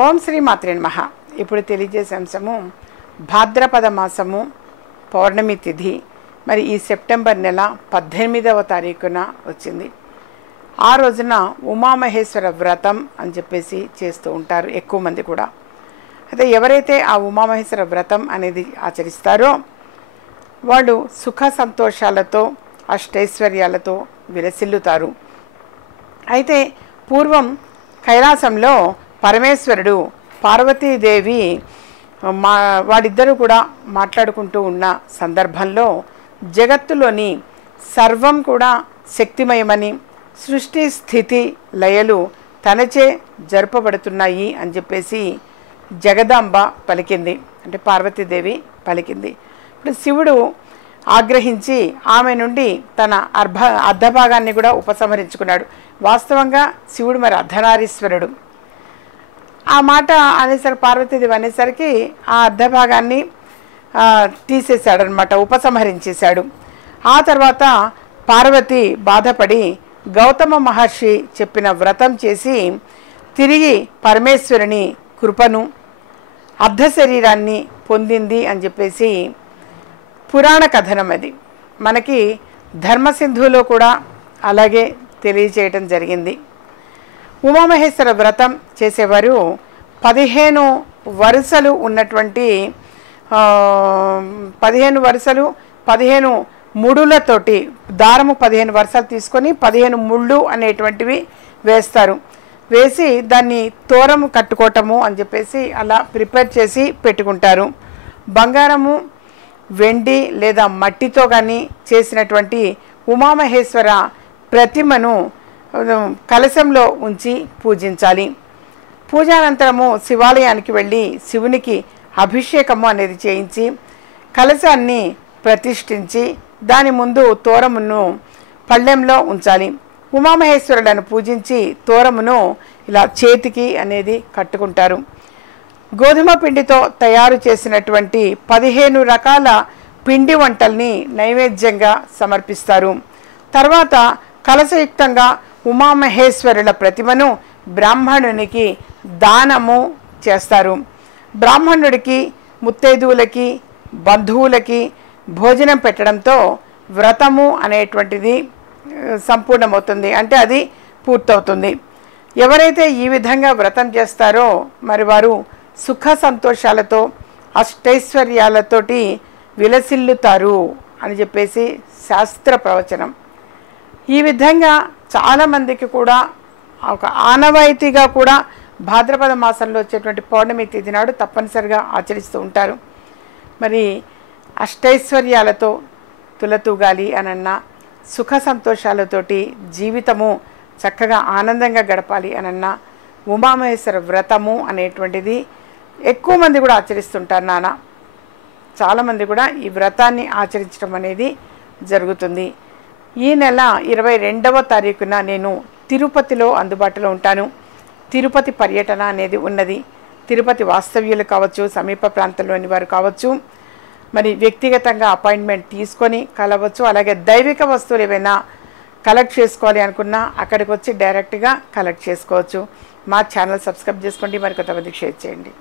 ఓం శ్రీ మాత్రే నమః. ఇప్పుడు తెలియజేసే అంశము భాద్రపద మాసము పౌర్ణమి తిథి. మరి ఈ సెప్టెంబర్ నెల 18వ తారీఖున వచ్చింది. ఆ రోజున ఉమామహేశ్వర వ్రతం అని చెప్పేసి చేస్తూ ఉంటారు ఎక్కువ మంది కూడా. అయితే ఎవరైతే ఆ ఉమామహేశ్వర వ్రతం అనేది ఆచరిస్తారో వాళ్ళు సుఖ సంతోషాలతో అష్టైశ్వర్యాలతో విలసిల్లుతారు. అయితే పూర్వం కైలాసంలో పరమేశ్వరుడు పార్వతీదేవి వాడిద్దరూ కూడా మాట్లాడుకుంటూ ఉన్న సందర్భంలో జగత్తులోని సర్వం కూడా శక్తిమయమని, సృష్టి స్థితి లయలు తనచే జరపబడుతున్నాయి అని చెప్పేసి జగదాంబ పలికింది, అంటే పార్వతీదేవి పలికింది. ఇప్పుడు శివుడు ఆగ్రహించి ఆమె నుండి తన అర్ధభాగాన్ని కూడా ఉపసంహరించుకున్నాడు. వాస్తవంగా శివుడు మరి అర్ధనారీశ్వరుడు. ఆ మాట అనేసరికి పార్వతీదేవి అనేసరికి ఆ అర్ధభాగాన్ని తీసేశాడనమాట, ఉపసంహరించేశాడు. ఆ తర్వాత పార్వతి బాధపడి గౌతమ మహర్షి చెప్పిన వ్రతం చేసి తిరిగి పరమేశ్వరుని కృపను అర్ధ శరీరాన్ని పొందింది అని చెప్పేసి పురాణ కథనం. అది మనకి ధర్మసింధులో కూడా అలాగే తెలియచేయటం జరిగింది. ఉమామహేశ్వర వ్రతం చేసేవారు 15 వరుసలు ఉన్నటువంటి 15 వరుసలు 15 ముడులతోటి దారము 15 వరుసలు తీసుకొని 15 ముళ్ళు అనేటువంటివి వేస్తారు. వేసి దాన్ని తోరము కట్టుకోవటము అని చెప్పేసి అలా ప్రిపేర్ చేసి పెట్టుకుంటారు. బంగారము, వెండి లేదా మట్టితో కానీ చేసినటువంటి ఉమామహేశ్వర ప్రతిమను కలశంలో ఉంచి పూజించాలి. పూజానంతరము శివాలయానికి వెళ్ళి శివునికి అభిషేకము అనేది చేయించి కలశాన్ని ప్రతిష్ఠించి దాని ముందు తోరమును పళ్ళెంలో ఉంచాలి. ఉమామహేశ్వరులను పూజించి తోరమును ఇలా చేతికి అనేది కట్టుకుంటారు. గోధుమ పిండితో తయారు చేసినటువంటి 15 రకాల పిండి వంటల్ని నైవేద్యంగా సమర్పిస్తారు. తర్వాత కలశయుక్తంగా ఉమామహేశ్వరుల ప్రతిమను బ్రాహ్మణునికి దానము చేస్తారు. బ్రాహ్మణుడికి, ముత్తైదువులకి, బంధువులకి భోజనం పెట్టడంతో వ్రతము అనేటువంటిది సంపూర్ణమవుతుంది, అంటే అది పూర్తవుతుంది. ఎవరైతే ఈ విధంగా వ్రతం చేస్తారో మరి వారు సుఖ సంతోషాలతో అష్టైశ్వర్యాలతోటి విలసిల్లుతారు అని చెప్పేసి శాస్త్ర ప్రవచనం. ఈ విధంగా చాలామందికి కూడా ఒక ఆనవాయితీగా కూడా భాద్రపద మాసంలో వచ్చేటువంటి పౌర్ణమి తిథి నాడు తప్పనిసరిగా ఆచరిస్తూ ఉంటారు. మరి అష్టైశ్వర్యాలతో తులతూగాలి అనన్నా, సుఖ సంతోషాలతోటి జీవితము చక్కగా ఆనందంగా గడపాలి అనన్నా ఉమామహేశ్వర వ్రతము అనేటువంటిది ఎక్కువ మంది కూడా ఆచరిస్తుంటారు. చాలామంది కూడా ఈ వ్రతాన్ని ఆచరించడం అనేది జరుగుతుంది. ఈ నెల 22వ తారీఖున నేను తిరుపతిలో అందుబాటులో ఉంటాను. తిరుపతి పర్యటన అనేది ఉన్నది. తిరుపతి వాస్తవ్యులు కావచ్చు, సమీప ప్రాంతంలోని వారు కావచ్చు, మరి వ్యక్తిగతంగా అపాయింట్మెంట్ తీసుకొని కలవచ్చు. అలాగే దైవిక వస్తువులు ఏవైనా కలెక్ట్ చేసుకోవాలి అనుకున్నా అక్కడికి వచ్చి డైరెక్ట్గా కలెక్ట్ చేసుకోవచ్చు. మా ఛానల్ సబ్స్క్రైబ్ చేసుకోండి, మరి కొంతమందికి షేర్ చేయండి.